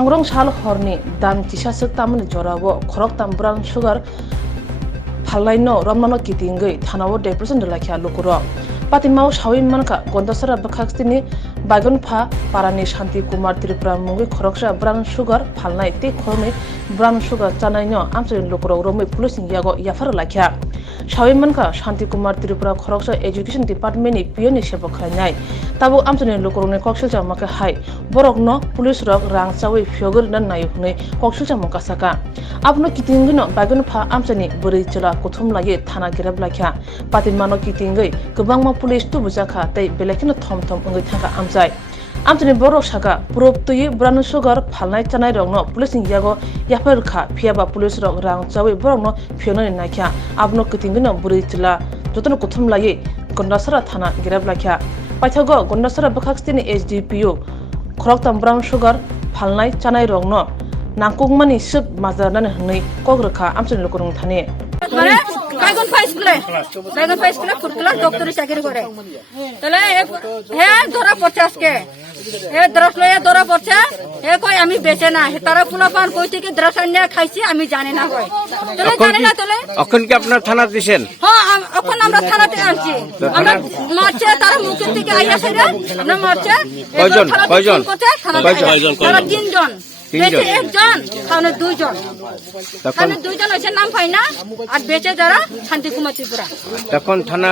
Sangrong Shal Horni, Dan Tisha Taman Jorabo, Krok Tambran Sugar, Palaino, Romano Kitingi, Tanawo Depression de la Lukuro. Patimau Shawin Manka, Gondasara Bakakstini, Bagon Pa, Parani Shanti Kumar Tripra Mungi, Kroksha, Brown Sugar, Palnai, Take Horni, Brown Sugar, Tanano, Amsterdam Lukuro, Romi, Pulusin Yago, Yafar Lakia. Shawin Manka, Shanti Kumar Tripura, Kroksha, Education Department, Pioni Shebokranai. Tabu Amsterdam Lukuro, Koksha Maka High, Borogno, Police Rock, Rang Sawi, Fiogur, Nanayune, Koksha Mokasaka. Abno Kitingino, Bagon Pa, Amsterdam, Burichula, Kutum Laye, Tana Girablaka, Patimano Kitingi, Gubangma Police to Buzaka, they Belekino Tom Tom Ungitaka Amzai. Amtoni Borok Shaka, Prop to you, Brown Sugar, Palnai Tanai Rogno, Police in Yago, Yapelka, Piaba Police Rock, Rang Sawi, Borogno, Piano in Nakia, Abno Kitingino, Burichula, Jotono Kutum Laye, Gondasara Tana Girablaka. Patago, Gondasara Bakakstini HDPU, Kroktam Brown Sugar, Palnai Tanai Rogno, Nankungmani Sub Mazaran Huni, Kograka, Amtoni Lokurung Tane. Bagon Fai School, Kurkula, Doctor Sakiri Gore. Dora Pochas ke. Drasloya Dora Pocha, Eko Ami Betena, Tara Pulapan, Koiti, Drasania, Kaisi, Ami Janina Boy. Okun Kapna Thana Dishen. Upon Amra Thanate Anchi. Marcha, Taramuki, Ayasera, no Marcha, Poison, Tinjon. বেচে একজন খানে দুইজন আছে নাম পাই না আর বেচে যারা শান্তি কুমার ত্রিপুরা তখন থানা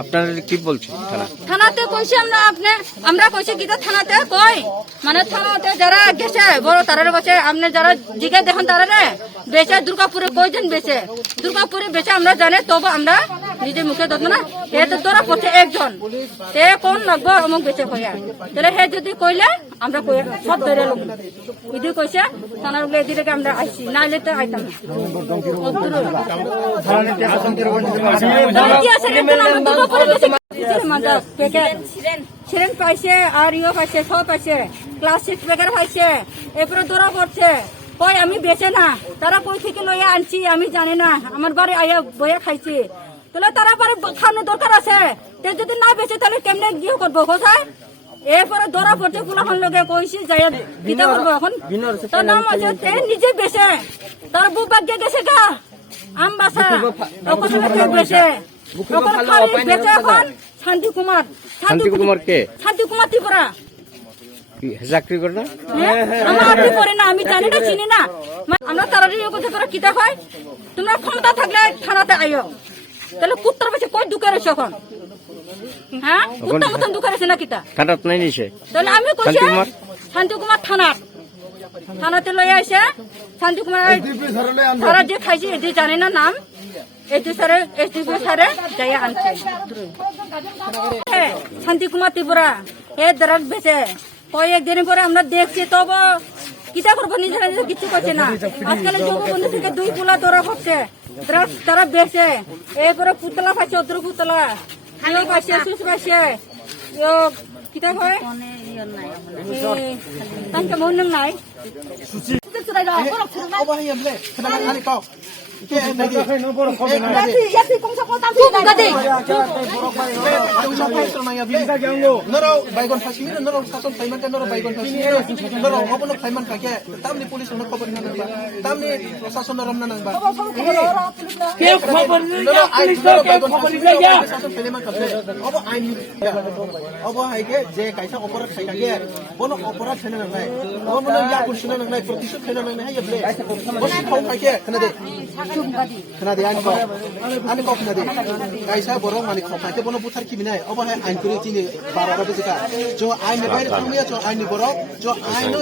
আপনারা কি বলছেন থানাতে কইছি আমরা কইছি কি থানাতে কই মানে থানাতে যারা গেছে বড় তারার কাছে আপনি যারা জিগে দেখেন তারারে বেচে দুর্গাপুরে কয়জন বেচে দুর্গাপুরে বেচে আমরা জানি তবে আমরা নিজে মুখে দেখব না এ তো তোরা পথে একজন সে কোন লাগবো অমুক বেচে কইয়া তাহলে হে যদি কইলে আমরা কই সব ধরে লব ইদি কইছে থানার বলে এদিকে আমরা আইছি নাইলে তো আইতাম সিরেন পাইছে আর ইও পাইছে সব পাইছে ক্লাস 6 বেকার পাইছে এরপরে দৌড়া পড়ছে কই আমি বেচে না তারা কই থেকে লইয়া আনছি আমি জানি না আমার বাড়ি আয়া বইয়া খাইছি তাহলে তারা বাড়ি খাওয়ানোর দরকার আছে যদি না বেচে তাহলে কেমনে গিয়ে করবো কোথায় এরপরে ধরা পড়ছে পুলাখান লোকে কইছি যাই দিতে পারবো এখন তার নাম আছে নিজে বেচে তার বউ বাগ্যে গেছে গা আম বাসা বেচে বেচে এখন শান্তি কুমার কে শান্তি কুমার ত্রিপুরা চাকরি করে না আমরা করে না আমি জানি না চিনি না আমরা তারারি কথা তোরা কিতা হয় তোমরা ক্ষমতা থাকলে থানাতে আইও তাহলে কুত্তার বেশি কই ঢুকে রয়েছে এখন হ্যাঁ কুত্তার মতন ঢুকে রয়েছে না কিতা থানাত নাই নিছে তাহলে আমি কইছি শান্তি কুমার থানাতে লই আইছে শান্তি কুমার তারা যে খাইছে এদি জানে না নাম এদি সারে যাইয়া আনছে শান্তি কুমার ত্রিপুরা এ দ্রাগ বেচে কয়েকদিন পরে আমরা দেখছি তবে কিতা করবো নিজেরা কিছু করছে না আজকাল যুববন্ধু থেকে 2 পুলা তোরা হচ্ছে তারা বেচে এরপরে পুতলা পাইছে অদ্র পুতলা পাইছে সুস পাইছে কিতা হয় তাকে মনে নাই বাইগন ফাঁসি শাসন ফাইমান বাইগন ফাঁসি অবনো ফাইমান থাকে তামনি পুলিশ খবর না নাংবা তামনি প্রশাসন রমনা নাংবা শাসন ফাইমান থাকে অব আইন অব হাইকে যে কাইসা অপরাধ থাকে বনো অপরাধ থেনা নাই অবনো ইয়া কুছিনা নাই প্রতিশোধ থেনা নাই হাইবলে বসি খাও থাকে খানা দে আনি কো খানা দে কাইসা বরং মানি খাও থাকে বনো বুথার কি বিনাই অব হাই আইন করে চিনি 12 बजे जो आइन बाहर थांगमिया जो आइन बरो जो आइन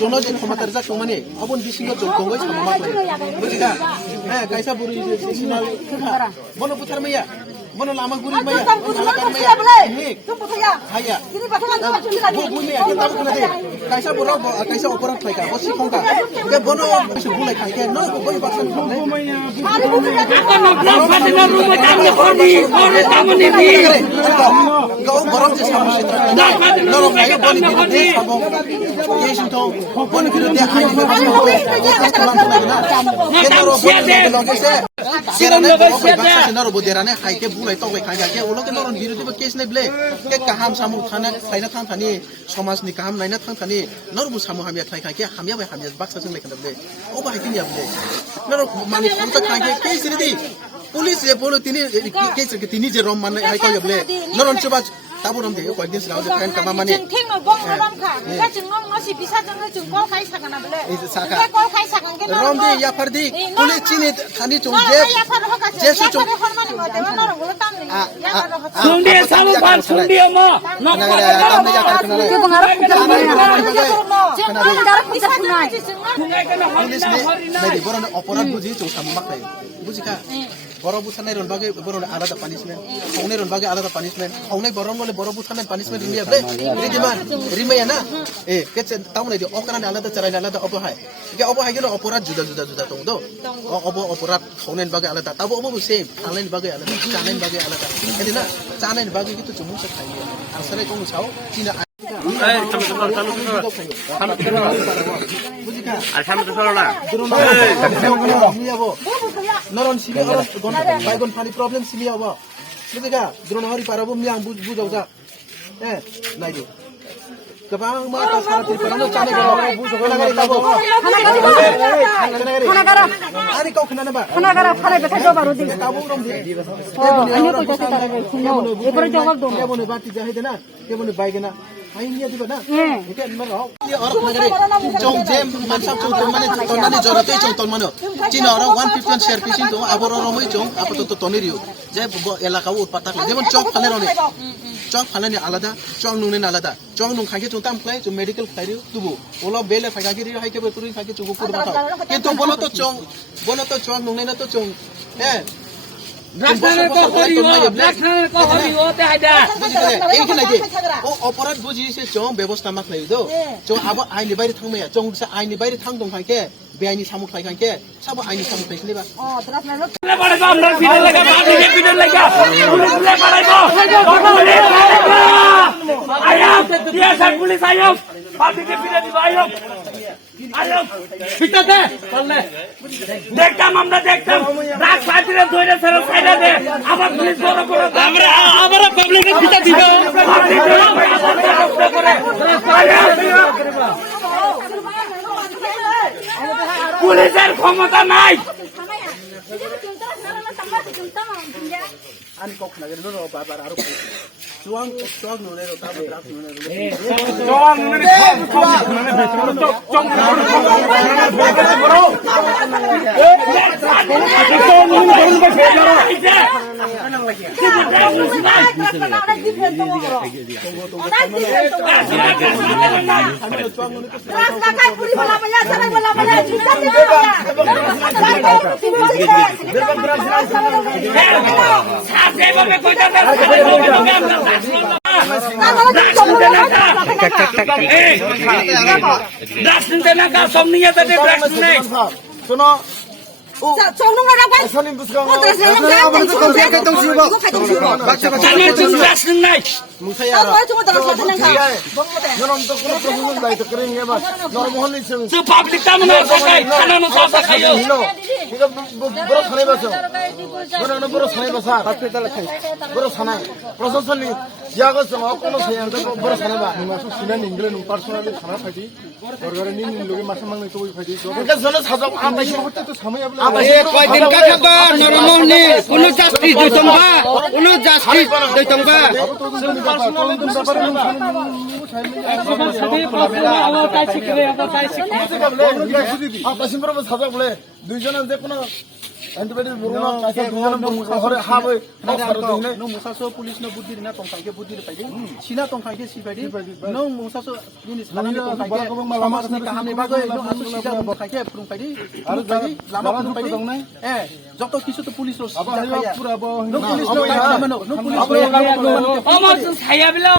जोनो जे क्षमतार जा संमाने अबन बिसिङो जो गंगै सामा बुझिगा गाइसा बुरि सिनाल बनो बुथार मैया बनो लामा गुरि मैया तुम बुथाया हाया बुइया के ताब खना दे गाइसा बरो गाइसा अपराध थायका बसि खंका दे बनो बिसु बुलाय खायके न गय बासन खने फाटिना रुम जामने खनि खने तामने बि kau borong je samu sih norong kaya boni biru deh samu ye sih tuh boni biru deh aja tuh noro boderane haike bulai tau kai kaya ke ulo ke noron biru deh case nih ble ke kaham samu thana kaina thang thani somas ni kaham naina thang thani noro bu samu hamia thai kaya hamia baksa sing lekan ble oh bah ini ya ble noro mani puta kaya case ini di police ya polo tini case ke tini je rom mana hai kaya ble noron coba tabu rom deh kau din selalu je kan kama mani ting no bong rom kha ka jing ngom ngosi bisa jang jing ko kai sakana bele ka ko kai sakan ke rom deh ya perdi police cini thani chung je su chung Sundia salu pan sundia mo. No Nadi boron operat buji chung samu makai buji ka boron busanai ron bagai boron alada punishment onai ron bagai alada punishment onai boron boleh boron busanai punishment ini apa ini di mana rima ya na kece tahu nadi okaran alada cerai alada apa hai ke apa hai kena operat juda tong do operat onai bagai alada tahu apa same alai bagai alada canai bagai alada jadi na canai bagai itu cuma sekai asal itu musau cina noron sini orang baygon pani problem sini apa betul kan drone hari para bom yang bujau ja naik kebang mata sarat di perang cari orang bujau kena kali tahu hari kau kena apa খানা খারাপ খালে বেটা জবা রুদি tahu rom dia আমি কই যাতে তারা শুনো এবারে জবাব দাও dia boleh bati jahit na dia boleh baik na hai ni ada na itu mana dia orang negara jong jem mansap jong mana tonani jorate jong ton mana Cina orang 150 share fishing tu abor orang mai jong apa tu toni riu je elaka u patak যেমন চক ফালে রনে চক ফালে ni alada চক নুনে alada চক নুন খাইকে জং তাম খাই জং medical খাই riu tubu ola bele faga ri hai ke beturin খাইকে জং পুর বাতা কিন্তু বলো তো চক নুনে না তো চং Raksana ko horiwo te haida. অপরাধ বুঝি সে চং ব্যবস্থা মাখ নাই দো চং আবা আইনি বাইরে থাংমায়া চং আইনি বাইরে থাং দং খাইকে বেআইনি সামুক খাইকে সাবো আইনি সামুক খাইছিলে বা Le paraibo amra video lega party ke video lega. Police le paraibo. Ayam, dia sang police ayam. Party ke video diba ayam. Ayam. Pitate. Palle. দেখতাম আমরা দেখতাম রাত 5 ধরে সারা সাইডে দে আবার পুলিশ বড় বড় আমরা পাবলিকের ভিতর দিব পুলিশের ক্ষমতা নাই ani kok na gero no ba aro chuang no le ro ta ba no le Sono কয়দিন কাকাবা নরমহনি কোনো জাস্টিস দিতংবা কোনো জাস্টিস দিতংবা দুইজনের যে কোনো antibiotic burung kaisa dunia hore habe no musaso police no budir na tongkai budir pai sina tongkai ke si pai no musaso ini salah ni tongkai ke samas ni kaham ni bagai no asu sida tongkai ke prung pai aru pai lama prung pai joto kisu to police ro no police no police no আমার তো ছায়া বিলা